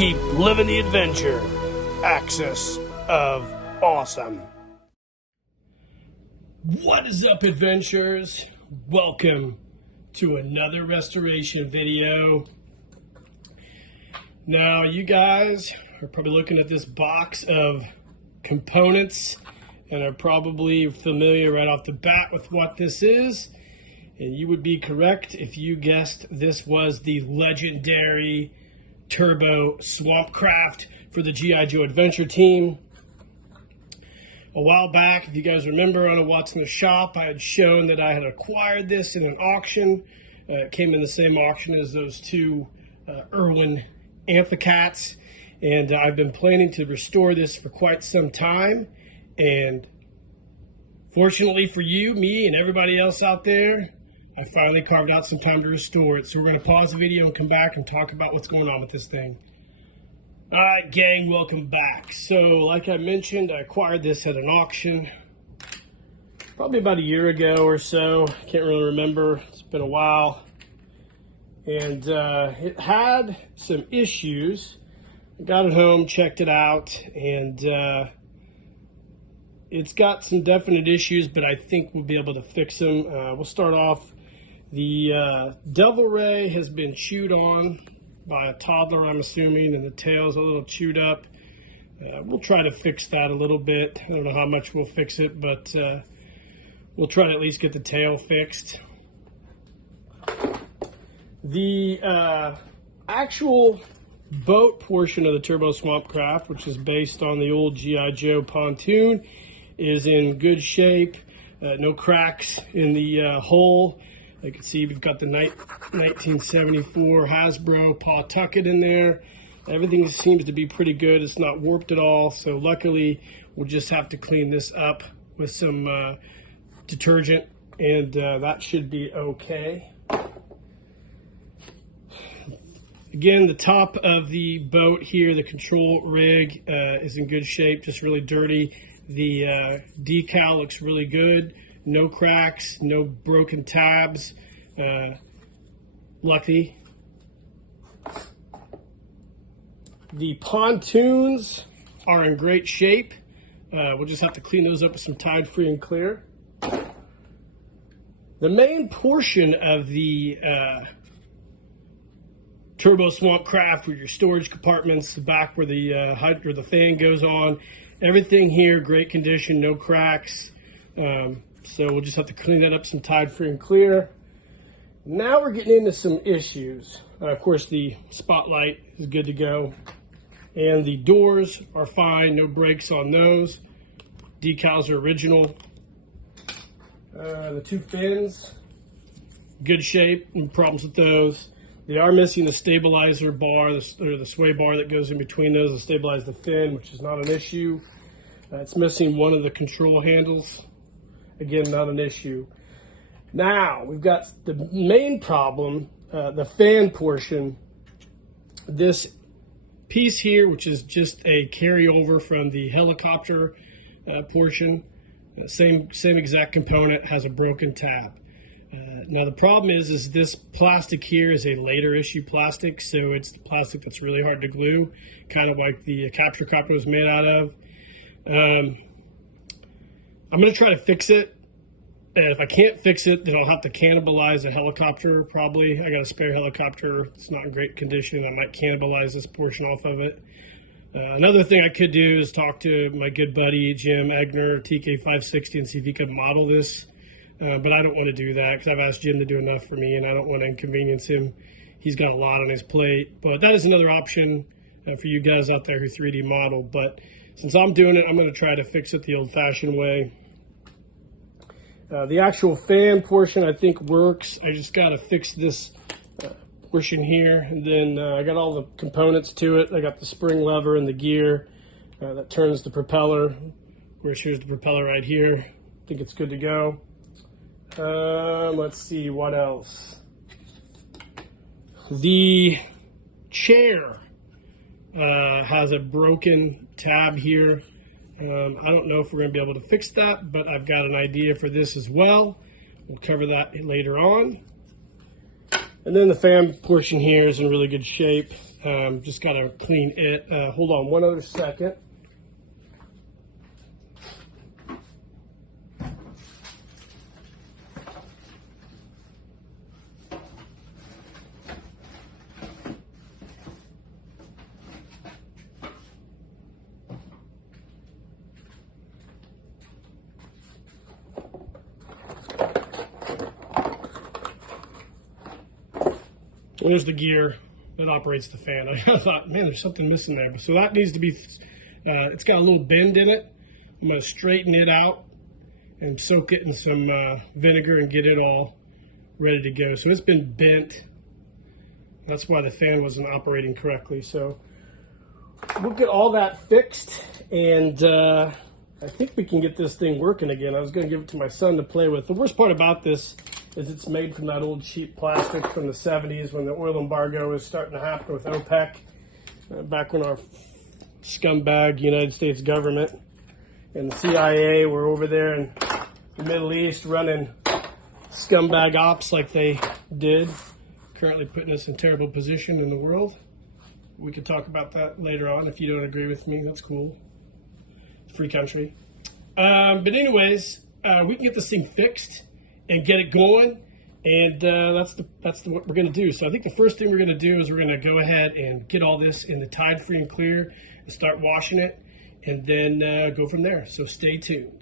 Keep living the adventure. Axis of Awesome. What is up, adventurers? Welcome to another restoration video. Now, you guys are probably looking at this box of components and are probably familiar right off the bat with what this is. And you would be correct if you guessed this was the legendary Turbo Swampcraft for the G.I. Joe Adventure team. A while back, if you guys remember, on a What's in the Shop, I had shown that I had acquired this in an auction. It came in the same auction as those two Irwin Amphicats, and I've been planning to restore this for quite some time. And fortunately for you, me, and everybody else out there, I finally carved out some time to restore it. So we're going to pause the video and come back and talk about what's going on with this thing. All right, gang, welcome back. So, like I mentioned, I acquired this at an auction probably about a year ago or so. Can't really remember. It's been a while. And it had some issues. I got it home, checked it out, and it's got some definite issues, but I think we'll be able to fix them. We'll start off. The Devil Ray has been chewed on by a toddler, I'm assuming, and the tail's a little chewed up. We'll try to fix that a little bit. I don't know how much we'll fix it, but we'll try to at least get the tail fixed. The actual boat portion of the Turbo Swampcraft, which is based on the old G.I. Joe pontoon, is in good shape. No cracks in the hull. You can see we've got the 1974 Hasbro Pawtucket in there. Everything seems to be pretty good. It's not warped at all. So luckily, we'll just have to clean this up with some detergent, and that should be okay. Again, the top of the boat here, the control rig, is in good shape, just really dirty. The decal looks really good. No cracks, no broken tabs. Lucky. The pontoons are in great shape. We'll just have to clean those up with some Tide Free and Clear. The main portion of the Turbo Swampcraft, with your storage compartments, the back where the fan goes on, everything here, great condition, no cracks. So we'll just have to clean that up, some Tide Free and Clear. Now we're getting into some issues. Of course, the spotlight is good to go. And the doors are fine, no breaks on those. Decals are original. The two fins, good shape, no problems with those. They are missing the stabilizer bar, or the sway bar that goes in between those to stabilize the fin, which is not an issue. It's missing one of the control handles. Again, not an issue. Now, we've got the main problem, the fan portion. This piece here, which is just a carryover from the helicopter portion, same exact component, has a broken tab. Now, the problem is this plastic here is a later issue plastic, so it's the plastic that's really hard to glue, kind of like the capture copper was made out of. I'm going to try to fix it, and if I can't fix it, then I'll have to cannibalize a helicopter, probably. I got a spare helicopter. It's not in great condition. I might cannibalize this portion off of it. Another thing I could do is talk to my good buddy, Jim Egner, TK560, and see if he could model this. But I don't want to do that because I've asked Jim to do enough for me, and I don't want to inconvenience him. He's got a lot on his plate. But that is another option for you guys out there who 3D model. But since I'm doing it, I'm going to try to fix it the old-fashioned way. The actual fan portion, I think, works. I just got to fix this portion here. And then I got all the components to it. I got the spring lever and the gear that turns the propeller. Of course, here's the propeller right here. I think it's good to go. Let's see, what else? The chair has a broken tab here. I don't know if we're going to be able to fix that, but I've got an idea for this as well. We'll cover that later on. And then the fan portion here is in really good shape. Just got to clean it. Hold on one other second. There's the gear that operates the fan. I thought, man, there's something missing there. So that needs to be, it's got a little bend in it. I'm going to straighten it out and soak it in some vinegar and get it all ready to go. So it's been bent. That's why the fan wasn't operating correctly. So we'll get all that fixed, and I think we can get this thing working again. I was going to give it to my son to play with. The worst part about this is it's made from that old cheap plastic from the 70s when the oil embargo was starting to happen with OPEC, back when our scumbag United States government and the CIA were over there in the Middle East running scumbag ops like they did, currently putting us in a terrible position in the world. We could talk about that later on. If you don't agree with me, that's cool. It's a free country. But anyways, we can get this thing fixed and get it going, and that's what we're going to do. So I think the first thing we're going to do is we're going to go ahead and get all this in the Tide Free and Clear and start washing it, and then go from there. So stay tuned.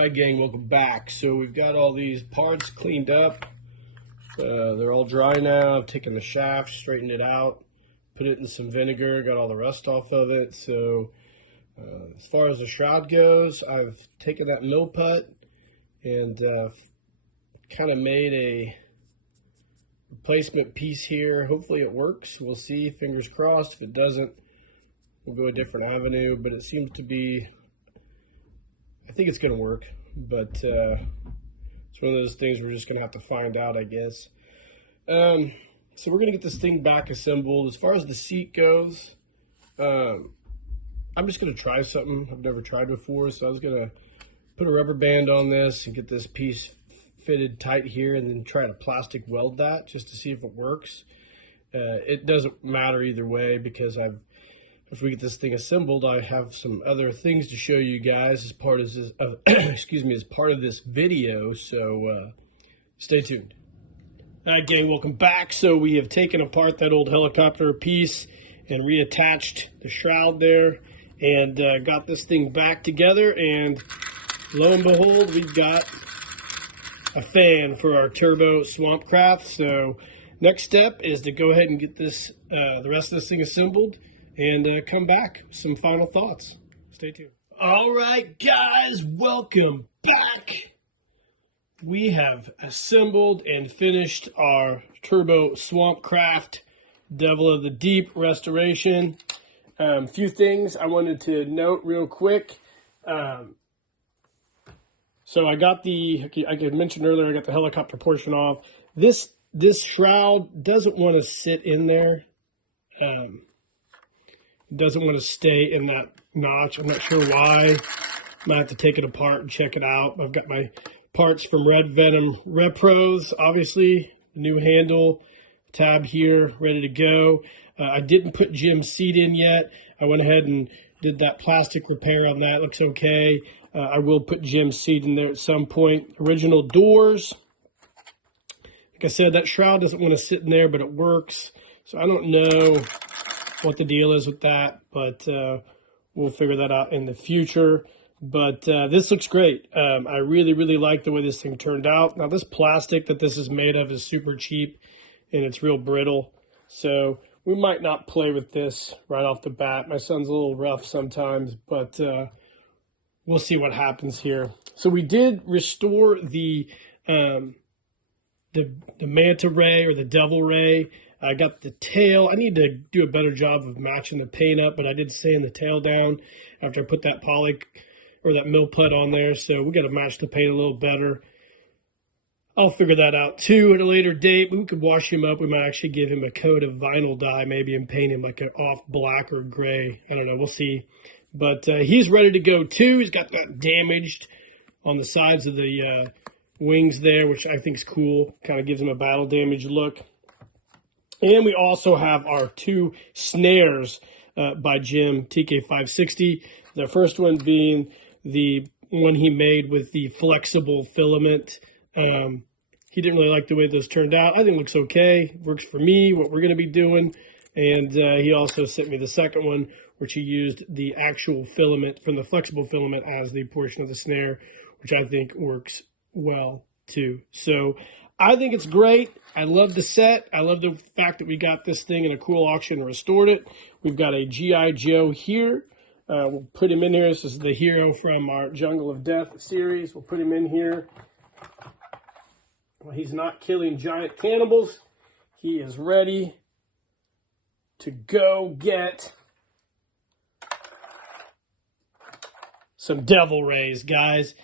All right, gang, welcome back. So we've got all these parts cleaned up. They're all dry now. I've taken the shaft, straightened it out, put it in some vinegar, got all the rust off of it. So as far as the shroud goes, I've taken that mill putt and kind of made a replacement piece here. Hopefully it works. We'll see. Fingers crossed. If it doesn't, we'll go a different avenue. But it seems to be, I think it's going to work. But it's one of those things we're just going to have to find out, I guess. So we're going to get this thing back assembled. As far as the seat goes, I'm just going to try something I've never tried before. So I was going to put a rubber band on this and get this piece fitted tight here and then try to plastic weld that just to see if it works. It doesn't matter either way because after we get this thing assembled, I have some other things to show you guys as part of this, as part of this video. So stay tuned. All right, gang, welcome back. So we have taken apart that old helicopter piece and reattached the shroud there and got this thing back together. And lo and behold, we've got a fan for our turbo Swampcraft. So next step is to go ahead and get this, the rest of this thing assembled and come back with some final thoughts. Stay tuned. All right, guys, welcome back. We have assembled and finished our turbo Swampcraft Devil of the Deep restoration. Few things I wanted to note real quick. So I got I mentioned earlier, I got the helicopter portion off. This shroud doesn't want to sit in there. Doesn't want to stay in that notch. I'm not sure why. Might have to take it apart and check it out. I've got my parts from Venom Repros, obviously. New handle, tab here, ready to go. I didn't put Jim's seat in yet. I went ahead and did that plastic repair on that. Looks okay. I will put Jim's seat in there at some point. Original doors. Like I said, that shroud doesn't want to sit in there, but it works. So I don't know what the deal is with that, but we'll figure that out in the future. But this looks great. I really, really like the way this thing turned out. Now, this plastic that this is made of is super cheap, and it's real brittle. So we might not play with this right off the bat. My son's a little rough sometimes, but we'll see what happens here. So we did restore the manta ray or the devil ray. I got the tail. I need to do a better job of matching the paint up, but I did sand the tail down after I put that poly or that mill putt on there. So we got to match the paint a little better. I'll figure that out too at a later date. We could wash him up. We might actually give him a coat of vinyl dye maybe and paint him like an off black or gray. I don't know. We'll see. But he's ready to go too. He's got that damaged on the sides of the wings there, which I think is cool. Kind of gives him a battle damage look. And we also have our two snares by Jim, TK560. The first one being the one he made with the flexible filament. He didn't really like the way those turned out. I think it looks okay. Works for me, what we're going to be doing. And he also sent me the second one, which he used the actual filament from the flexible filament as the portion of the snare, which I think works well too. So I think it's great. I love the set. I love the fact that we got this thing in a cool auction and restored it. We've got a G.I. Joe here. We'll put him in here. This is the hero from our Jungle of Death series. We'll put him in here. Well, he's not killing giant cannibals. He is ready to go get some devil rays, guys.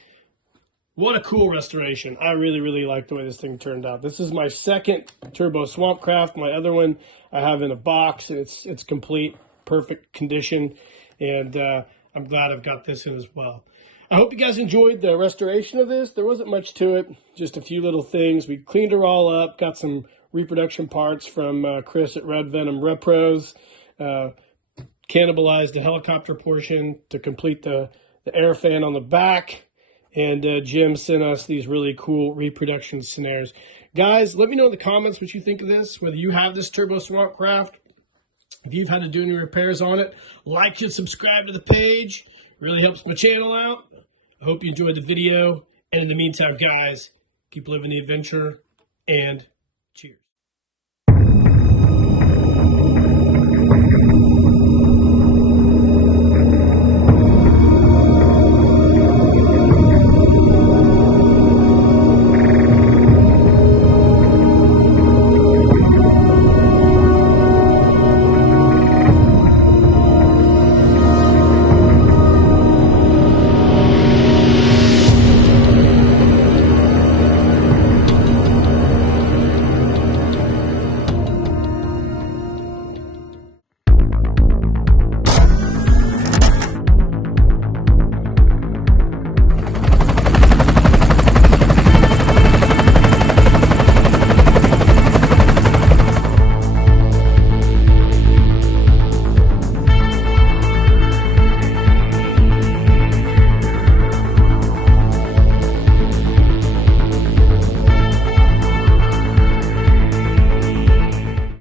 What a cool restoration. I really, really like the way this thing turned out. This is my second Turbo Swampcraft. My other one I have in a box. It's complete, perfect condition. And I'm glad I've got this in as well. I hope you guys enjoyed the restoration of this. There wasn't much to it, just a few little things. We cleaned her all up, got some reproduction parts from Chris at Venom Repros, cannibalized the helicopter portion to complete the air fan on the back. And Jim sent us these really cool reproduction snares. Guys, let me know in the comments what you think of this, whether you have this Turbo Swampcraft, if you've had to do any repairs on it. Like and subscribe to the page. Really helps my channel out. I hope you enjoyed the video. And in the meantime, guys, keep living the adventure and cheers.